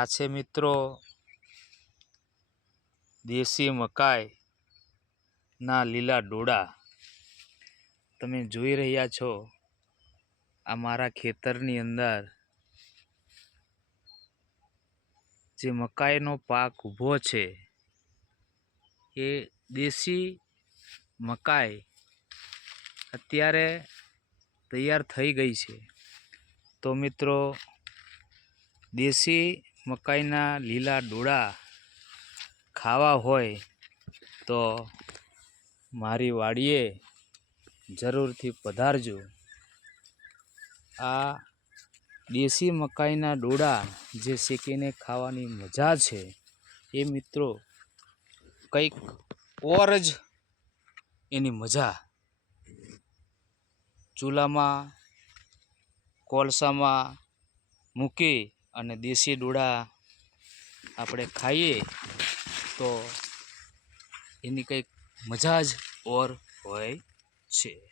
આ છે મિત્રો દેશી મકાઈના લીલા ડોડા તમે જોઈ રહ્યા છો। આ મારા ખેતરની અંદર જે મકાઈનો પાક ઊભો છે એ દેશી મકાઈ અત્યારે તૈયાર થઈ ગઈ છે। તો મિત્રો દેશી મકાઈના લીલા ડોડા ખાવા હોય તો મારી વાડીએ જરૂરથી પધારજો। આ દેશી મકાઈના ડોડા જે શેકીને ખાવાની મજા છે એ મિત્રો કંઈક ઓર જ એની મજા। ચૂલામાં કોલસામાં મૂકી અને દેશી ડોડા આપણે ખાઈએ તો એની કંઈક મજા જ ઓર હોય છે।